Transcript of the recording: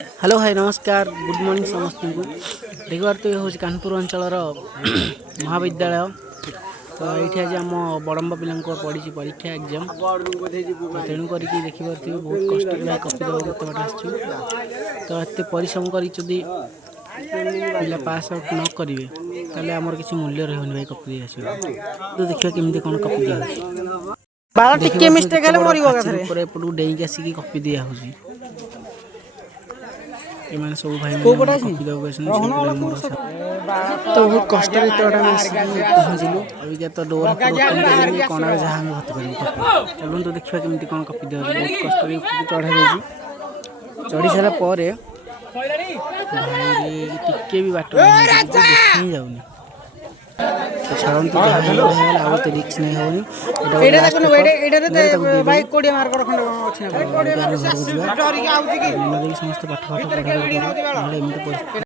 Hello hi नमस्कार good morning समस्त को देखिए तो ये हूँ कानपुर अंचल महाविद्यालय। तो ये आज आम बड़म्ब पिला पड़ी परीक्षा एग्जाम तेणुक देखिए बहुत कष्ट कपी देवा मत तो एत परिश्रम कर पिला पास आउट न करेंगे ताले आमर किसी मूल्य रहनी भाई कपी दे आस तो देखिए केमती कौन कपी दिया एपटू डेईक आसिक कपी दिया एमाने सब भाई कपी देवा तो बहुत कष्ट पहुँचलु अभी तो डोर कण जहाँ भर्ती कर चलूँ तो देखा केमी कौन कपी देवा बहुत कष्ट चढ़ा चढ़ी सारा भाई टिके भी बाट देखी जाऊनी छाड़ू आउ तो रिक्स नहीं होनी समस्त पाठ पाठ पढ़ा